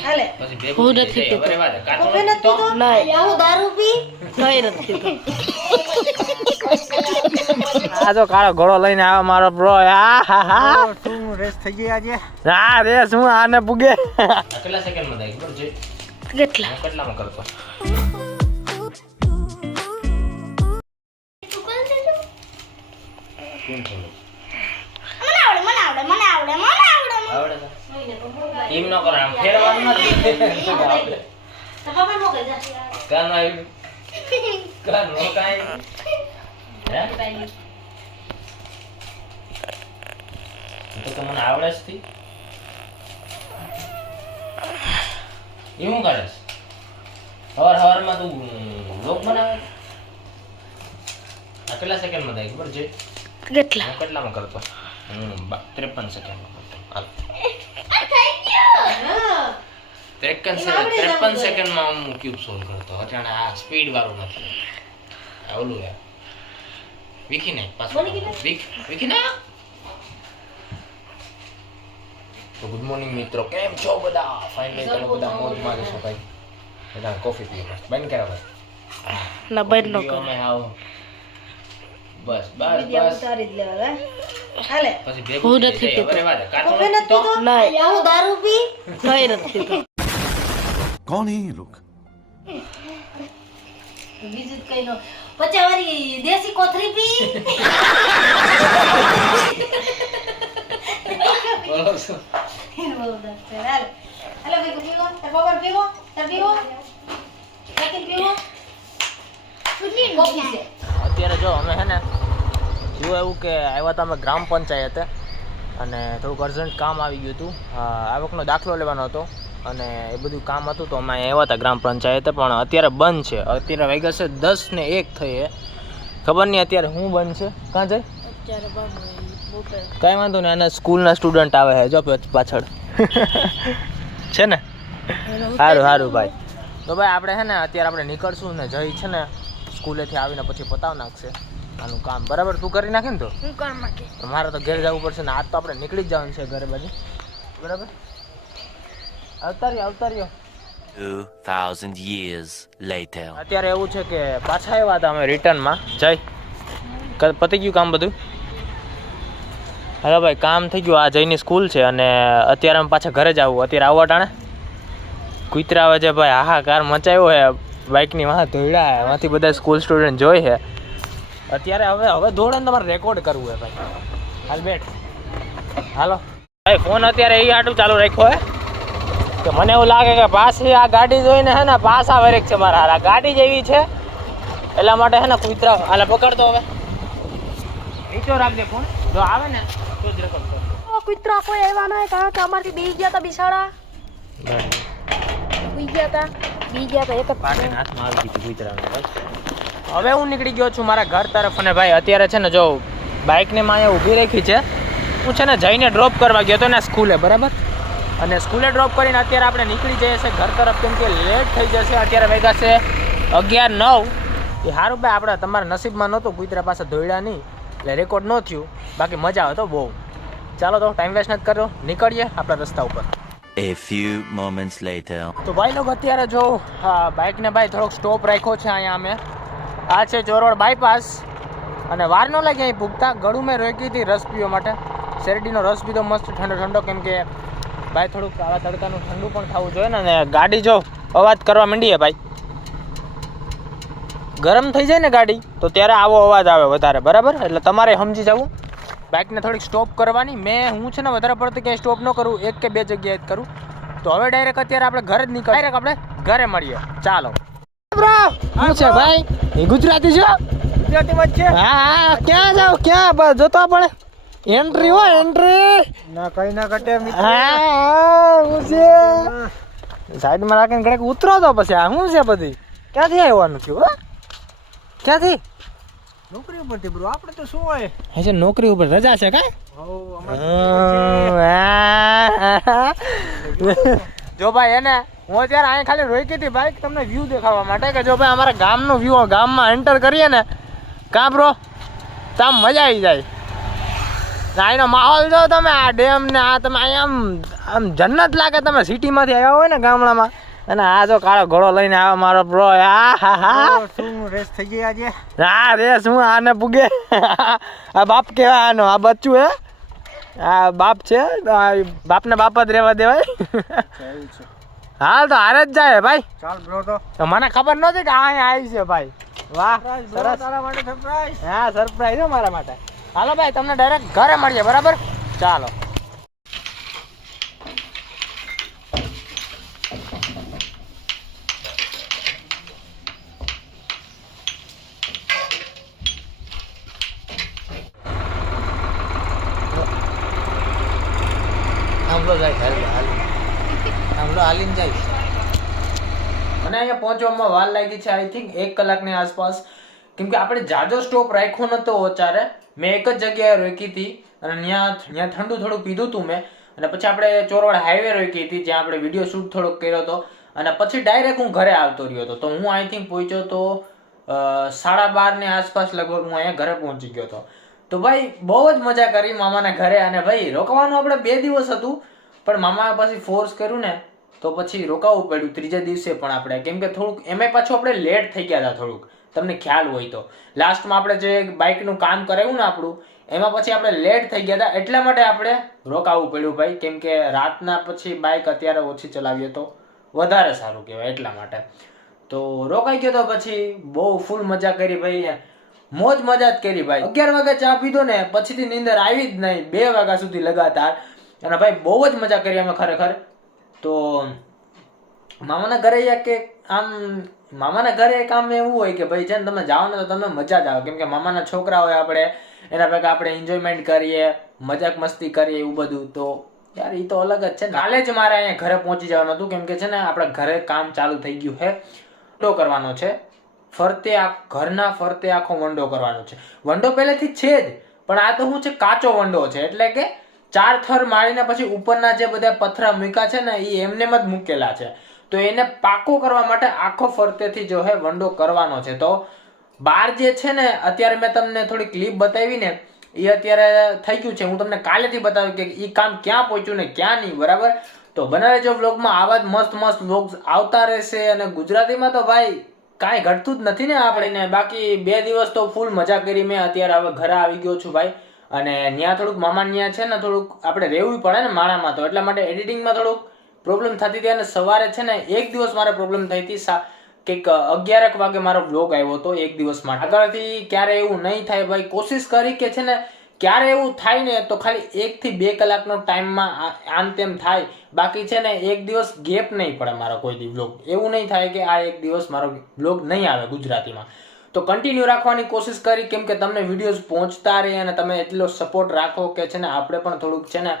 હાલે હું નથી પીતો નહીં હું દારૂ પી કઈ નથી પીતો આ તો કાળો ઘોડો લઈને આવે મારો બ્રો શું રેસ થઈ ગઈ આજે હા રેસ હું આને પૂગે કેટલા સેકન્ડમાં થાય ખબર છે કેટલામાં કરતો આવડે એમ ન કરો આમ ફેરવાનું નથી કાન આવ્યું કાન નો કાઈ તો મને આવડે જ થી એવું કરે હવારમાં તું લોક બનાવે આ કેટલા સેકન્ડમાં થાય ખબર છે કેટલામાં કરતો 53 સેકન્ડમાં કરતો હાલ 53 સેકન્ડમાં હું ક્યુબ સોલ્વ કરતો અત્યારે આ સ્પીડ વાળું નથી ઓલું યાર વિકી નહીં પાછું વિકી ના તો ગુડ મોર્નિંગ મિત્રો કેમ છો બધા ફાઇનલી તમે બધા મોજમાં છો ભાઈ બધા કોફી પીઓ બંધ કરો ભાઈ ના બંધ નો કરો અમે આવો બસ ઉતારી જ લેવા હાલે પછી ભેગું હું થઈ નથી જાય. પીતો. અરે વાહ, કાચો કોફી નથી નથી પીતો નહીં. હું દારૂ પી કઈ નથી પીતો कौन है ये लोग બીજું જ કઈ નો પછી વારી દેશી કોથરી પી બોલો છો? હાલે હાલે ભાઈ પીવો તાર બાબા પીવો તાર પીવો કાકી પીવો કોફી છે અત્યારે જો અમે છે ને જોયું એવું કે આવ્યા હતા અમે ગ્રામ પંચાયતે અને થોડુંક અર્જન્ટ કામ આવી ગયું હતું આવકનો દાખલો લેવાનો હતો અને એ બધું કામ હતું તો અમે આવ્યા હતા ગ્રામ પંચાયતે પણ અત્યારે બંધ છે અત્યારે વાગ્યા છે 10 ને 1 થઈ ખબર નહીં અત્યારે શું બંધ છે કાં જાય કાંઈ વાંધો નહીં અને સ્કૂલના સ્ટુડન્ટ આવે છે જો પાછળ છે ને સારું સારું ભાઈ તો ભાઈ આપણે છે ને અત્યારે આપણે નીકળશું ને જઈ છે ને સ્કૂલેથી આવીને પછી પતાવ નાખશે આનું કામ બરાબર તું કરી નાખે ને તો હું કામ નાખી મારે તો ઘેર જવું પડશે ને આજ તો આપણે નીકળી જ જવાનું છે ઘરે બાજુ બરાબર આવતા રહ્યો 2000 years later અત્યારે એવું છે કે પાછા આવ્યા હતા અમે રિટર્નમાં જઈ પતી ગયું કામ બધું હા ભાઈ કામ થઈ ગયું આ જઈની સ્કૂલ છે અને અત્યારે અમે પાછા ઘરે જ આવું અત્યારે આવવા ટાણે કુતરા આવે છે ભાઈ હાહાકાર મચાવ્યો હે બાઇકની વાહ ધોઈડા હે એમાંથી બધા સ્કૂલ સ્ટુડન્ટ જોઈ છે અત્યારે હવે દોડે તમારે રેકોર્ડ કરવું હે ભાઈ હાલ બેઠ હાલો ભાઈ ફોન અત્યારે એ આટલું ચાલુ રાખ્યો હે કે મને એવું લાગે કે પાછી આ ગાડી જોઈને હે ને પાછા વરેક છે મારા આ ગાડી જેવી છે એટલા માટે હે ને કુતરા હાલે પકડતો હવે નીચો રાખજે ફોન જો આવે ને તો જ રેકોર્ડ કરજો કુતરા કોઈ આવ્યા નહીં કારણ કે અમારથી બી ગયા હતા બિસાડા બી ગયા હતા એક જ પાટીને હાથમાં આવી ગયું કુતરાને ભાઈ હવે હું નીકળી ગયો છું મારા ઘર તરફ અને ભાઈ અત્યારે છે ને જો બાઇકને માં અહીંયા ઊભી રાખી છે હું છે ને જઈને ડ્રોપ કરવા ગયો હતો ને સ્કૂલે બરાબર અને સ્કૂલે ડ્રોપ કરીને અત્યારે આપણે નીકળી જઈએ છીએ ઘર તરફ કેમ કે લેટ થઈ જશે અત્યારે વાગ્યા છે 11:09 એ સારું ભાઈ આપણે તમારા નસીબમાં નહોતું કુતરા પાસે દોડ્યા નહીં એટલે રેકોર્ડ ન થયું બાકી મજા આવે તો બહુ ચાલો તો ટાઈમ વેસ્ટ નથી કર્યો નીકળીએ આપણા રસ્તા ઉપર a few moments later તો ભાઈ લોકો અત્યારે જો બાઇકને ભાઈ થોડોક સ્ટોપ રાખ્યો છે અહીંયા અમે આ છે ચોરોડ બાયપાસ અને વાર ન લાગે અહીં ભૂગતા ગળું મેં રોકી હતી રસ પીવા માટે શેરડીનો રસ પીધો મસ્ત ઠંડો ઠંડો કેમ કે ભાઈ થોડુંક આવા તડકાનું ઠંડુ પણ ખાવું જોઈએ ને અને ગાડી જો અવાજ કરવા માંડીએ ભાઈ ગરમ થઈ જાય ને ગાડી તો ત્યારે આવો અવાજ આવે વધારે બરાબર એટલે તમારે સમજી જવું બાઇકને થોડીક સ્ટોપ કરવાની હું છે ને વધારે પડતી ક્યાંય સ્ટોપ ન કરું 1 કે 2 જગ્યાએ જ કરું તો હવે ડાયરેક્ટ અત્યારે આપણે ઘરે જ નીકળ ડાયરેક્ટ આપણે ઘરે મળીએ ચાલો બ્રો શું છે ભાઈ એ ગુજરાતી છો ગુજરાતીમાં જ છે હા ક્યાં જાવ ક્યાં બસ જોતો પડે એન્ટ્રી હો એન્ટ્રી ના કઈ ના કટે મિત્ર હા હું છે સાઈડમાં રાખીને ઘડીક ઉતરો તો પછી આ શું છે બધી ક્યાંથી આવવાનું થયું હા ક્યાંથી નોકરી ઉપરથી બ્રો આપણે તો શું હોય હે છે નોકરી ઉપર રજા છે કા જો ભાઈ એને હું અત્યારે અહીં ખાલી રોકી હતી બાઈક તમને વ્યૂ દેખાવા માટે કે જો ભાઈ અમારા ગામનો વ્યૂ ગામમાં એન્ટર કરીએ ને કાં બ્રો તો આમ મજા આવી જાય અહીંનો માહોલ જો તમે, આ ડેમ ને આ તમે અહીંયા આમ જન્નત લાગે. તમે સિટીમાંથી આવ્યા હોય ને ગામડામાં, અને આ જો કાળો ઘોડો લઈને આવે મારો બ્રો. શું રેસ થઈ ગઈ આજે? હા રેસ હું આને પૂગે. આ બાપ કેવા આનો, આ બચ્ચું હે, આ બાપ છે, બાપને બાપ જ રહેવા દેવાય. હાલ તો હારે જ જાય ભાઈ. ચાલ બ્રો તો મને ખબર નહોતી કે અહીંયા આવી છે ભાઈ. વાહ સરસ. તારા માટે સરપ્રાઈઝ. હા સરપ્રાઈઝ હો મારા માટે. હાલો ભાઈ તમને ડાયરેક્ટ ઘરે મળીએ, બરાબર? ચાલો. હાલીને જાય. મને અહીંયા પહોંચવામાં વાર લાગી છે આઈ થિંક 1 કલાકની આસપાસ, કેમકે આપણે જાજો સ્ટોપ રાખ્યો નતો ઓચારે. મેં એક જ જગ્યાએ રોકી હતી અને ત્યાં ઠંડુ થોડું પીધું હતું મેં, અને પછી આપણે ચોરવાડ હાઈવે રોકી હતી જ્યાં આપણે વિડીયો શૂટ થોડોક કર્યો હતો, અને પછી ડાયરેક્ટ હું ઘરે આવતો રહ્યો હતો. તો હું આઈ થિંક પહોંચ્યો તો 12:30 ની આસપાસ લગભગ હું અહીંયા ઘરે પહોંચી ગયો હતો. તો ભાઈ બહુ જ મજા કરી મામાના ઘરે. અને ભાઈ રોકાવાનું આપણે 2 દિવસ હતું, પણ મામાએ પછી ફોર્સ કર્યું ને તો પછી રોકાવું પડ્યું ત્રીજા દિવસે પણ આપણે, કેમ કે થોડુંક એમાં પાછું આપણે લેટ થઈ ગયા હતા થોડુંક. તમને ખ્યાલ હોય તો લાસ્ટમાં આપણે જે બાઇકનું કામ કરાવ્યું ને આપણું, એમાં પછી આપણે લેટ થઈ ગયા હતા, એટલા માટે આપણે રોકાવું પડ્યું ભાઈ. કેમ કે રાતના પછી બાઇક અત્યારે ઓછી ચલાવીએ તો વધારે સારું કહેવાય, એટલા માટે તો રોકાઈ ગયો. તો પછી બહુ ફૂલ મજા કરી ભાઈ, મોજ મજા જ કરી ભાઈ. 11 વાગે ચા પીધો ને પછીથી નીંદર આવી જ નહીં, 2 વાગ્યા સુધી લગાતાર. અને ભાઈ બહુ જ મજા કરી અમે ખરેખર. તો મામાના ઘરે કે આમ મામાના ઘરે એક આમ એવું હોય કે ભાઈ છે ને તમે જાઓ ને તો તમે મજા જ આવે, કેમ કે મામાના છોકરા હોય આપણે, એના ભેગા આપણે એન્જોયમેન્ટ કરીએ, મજાક મસ્તી કરીએ, એવું બધું. તો યાર એ તો અલગ જ છે. કાલે જ મારે અહીંયા ઘરે પહોંચી જવાનું હતું, કેમ કે છે ને આપણા ઘરે કામ ચાલુ થઈ ગયું છે. વંડો કરવાનો છે ફરતે, ઘરના ફરતે આખો વંડો કરવાનો છે. વંડો પહેલેથી છે જ, પણ આ તો શું છે, કાચો વંડો છે. એટલે કે 4 થર મારીને પછી ઉપરના જે બધા પથરા મૂક્યા છે ને એ એમનેમ જ મૂકેલા છે. તો એને પાકો કરવા માટે આખો ફરતેથી જો હે વંડો કરવાનો છે. તો બહાર જે છે ને અત્યારે મેં તમને થોડી ક્લિપ બતાવી ને, એ અત્યારે થઈ ગયું છે. હું તમને કાલેથી બતાવ્યું કે એ કામ ક્યાં પહોંચ્યું ને ક્યાં નહીં, બરાબર? તો બનાવે જો વ્લોગમાં આવા જ મસ્ત મસ્ત વ્લોગ્સ આવતા રહેશે. અને ગુજરાતીમાં તો ભાઈ કાંઈ ઘટતું જ નથી ને આપણે. બાકી 2 દિવસ તો ફૂલ મજા કરી મેં. અત્યારે હવે ઘરે આવી ગયો છું ભાઈ, અને ત્યાં થોડુંક મામા ત્યાં છે ને થોડુંક આપણે રહેવું પડે ને માણામાં, તો એટલા માટે એડિટિંગમાં થોડુંક પ્રોબ્લેમ થતી હતી. અને સવારે છે ને 1 દિવસ મારે પ્રોબ્લેમ થઈ હતી, કંઈક 11 વાગે મારો વ્લોગ આવ્યો હતો 1 દિવસ માટે. આગળથી ક્યારે એવું નહીં થાય ભાઈ. કોશિશ કરી કે છે ને ક્યારે એવું થાય ને તો ખાલી 1 થી 2 કલાકનો ટાઈમમાં આમ તેમ થાય. બાકી છે ને 1 દિવસ ગેપ નહીં પડે મારો કોઈ દી વ્લોગ. એવું નહીં થાય કે આ 1 દિવસ મારો વ્લોગ નહીં આવે ગુજરાતીમાં. તો કન્ટિન્યુ રાખવાની કોશિશ કરી, કેમ કે તમને વિડીયોઝ પહોંચતા રહે અને તમે એટલો સપોર્ટ રાખો કે છે ને આપણે પણ થોડુંક છે ને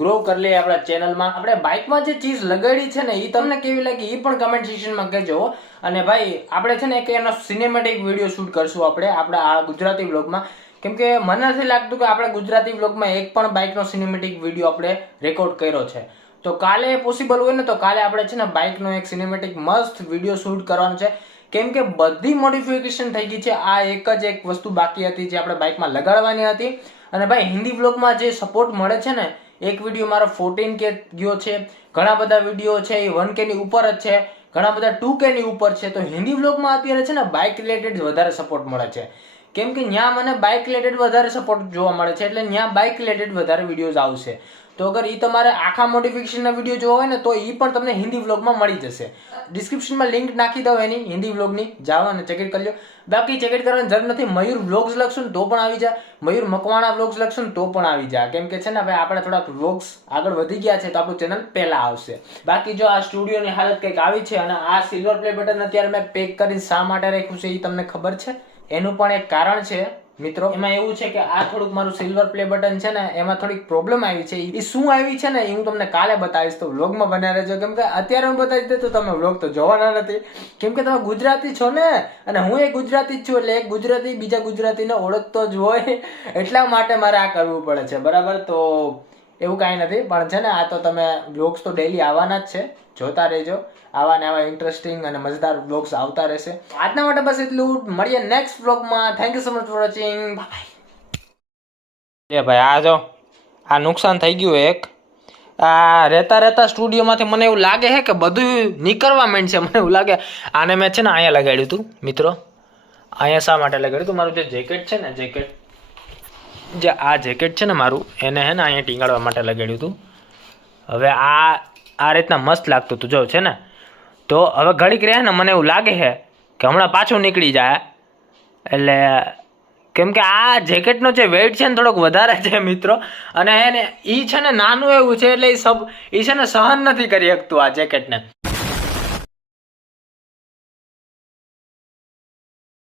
ગ્રો કરી લઈએ આપણા ચેનલમાં. આપણે બાઇકમાં જે ચીઝ લગાડી છે ને એ તમને કેવી લાગી એ પણ કમેન્ટ સેક્શનમાં કહેજો. અને ભાઈ આપણે છે ને એક એનો સિનેમેટિક વિડીયો શૂટ કરશું આપણે આપણા આ ગુજરાતી વ્લોગમાં, કેમ કે મને નથી લાગતું કે આપણે ગુજરાતી વ્લોગમાં એક પણ બાઇકનો સિનેમેટિક વિડીયો આપણે રેકોર્ડ કર્યો છે. તો કાલે પોસિબલ હોય ને તો કાલે આપણે છે ને બાઇકનો એક સિનેમેટિક મસ્ત વિડીયો શૂટ કરવાનો છે, કેમ કે બધી મોડિફિકેશન થઈ ગઈ છે. આ એક જ એક વસ્તુ બાકી હતી જે આપણે બાઇકમાં લગાડવાની હતી. અને ભાઈ હિન્દી વ્લોગમાં જે સપોર્ટ મળે છે ને, એક વિડીયો મારો 14K ગયો છે, ઘણા બધા વિડીયો છે એ 1K ની ઉપર જ છે, ઘણા બધા 2K ની ઉપર છે. તો હિન્દી વ્લોગમાં અત્યારે છે ને બાઇક રિલેટેડ વધારે સપોર્ટ મળે છે, કેમ કે ત્યાં મને બાઇક રિલેટેડ વધારે સપોર્ટ જોવા મળે છે. એટલે ત્યાં બાઇક રિલેટેડ વધારે વિડીયોઝ આવશે. તો અગર એ તમારે આખા મોડિફિકેશનના વિડીયો જોવા હોય ને તો એ પણ તમને હિન્દી વ્લોગમાં મળી જશે. ડિસ્ક્રિપ્શનમાં લિંક નાખી દઉં એની હિન્દી વ્લોગની, જાઓ અને ચેકઆઉટ કરી લો. બાકી ચેકઆઉટ કરવાની જરૂર નથી. મયુર વ્લોગ્સ લખશું ને તો પણ આવી જાય, મયુર મકવાણા વ્લોગ્સ લખશું ને તો પણ આવી જાય, કેમ કે છે ને ભાઈ આપણે થોડાક વ્લોગ્સ આગળ વધી ગયા છે તો આપણું ચેનલ પહેલા આવશે. બાકી જો આ સ્ટુડિયોની હાલત કંઈક આવી છે, અને આ સિલ્વર પ્લે બટન અત્યારે મેં પેક કરીને શા માટે રાખ્યું છે એ તમને ખબર છે? એનું પણ એક કારણ છે મિત્રો. એમાં એવું છે કે આ થોડુંક મારું સિલ્વર પ્લે બટન છે ને એમાં થોડીક પ્રોબ્લેમ આવી છે. એ શું આવી છે ને એ હું તમને કાલે બતાવીશ, તો વ્લોગમાં બન્યા રહેજો. કેમ કે અત્યારે હું બતાવી દઉં તો તમે વ્લોગ તો જોવાના નથી, કેમ કે તમે ગુજરાતી છો ને, અને હું એક ગુજરાતી જ છું. એટલે એક ગુજરાતી બીજા ગુજરાતીને ઓળખતો જ હોય, એટલા માટે મારે આ કરવું પડે છે, બરાબર? તો એવું કાંઈ નથી, પણ છે ને આ તો તમે વ્લોગ્સ તો ડેલી આવવાના જ છે, જોતા રહેજો. આવા ને આવા ઇન્ટરેસ્ટિંગ અને મજેદાર વ્લોગ્સ આવતા રહેશે. આજના માટે બસ એટલું. મળીએ નેક્સ્ટ વ્લોગમાં. Thank you so much for watching. Bye bye. ભાઈ આ જો આ નુકસાન થઈ ગયું એક. આ રહેતા સ્ટુડિયોમાંથી મને એવું લાગે છે કે બધું નીકળવા માંડશે. મને એવું લાગે આને મેં છે ને અહીંયા લગાડ્યું હતું મિત્રો. અહીંયા શા માટે લગાડ્યું હતું? મારું જે જેકેટ છે ને જે આ જેકેટ છે ને મારું એને હે ને અહીંયા ટીંગાડવા માટે લગાડ્યું હતું. હવે આ રીતના મસ્ત લાગતું હતું જો છે ને. તો હવે ઘડીક રહે ને મને એવું લાગે છે કે હમણાં પાછું નીકળી જાય. એટલે કેમ કે આ જેકેટનો જે વેઇટ છે ને થોડોક વધારે છે મિત્રો. અને એને એ છે ને નાનું એવું છે એટલે એ છે ને સહન નથી કરી શકતું આ જેકેટને.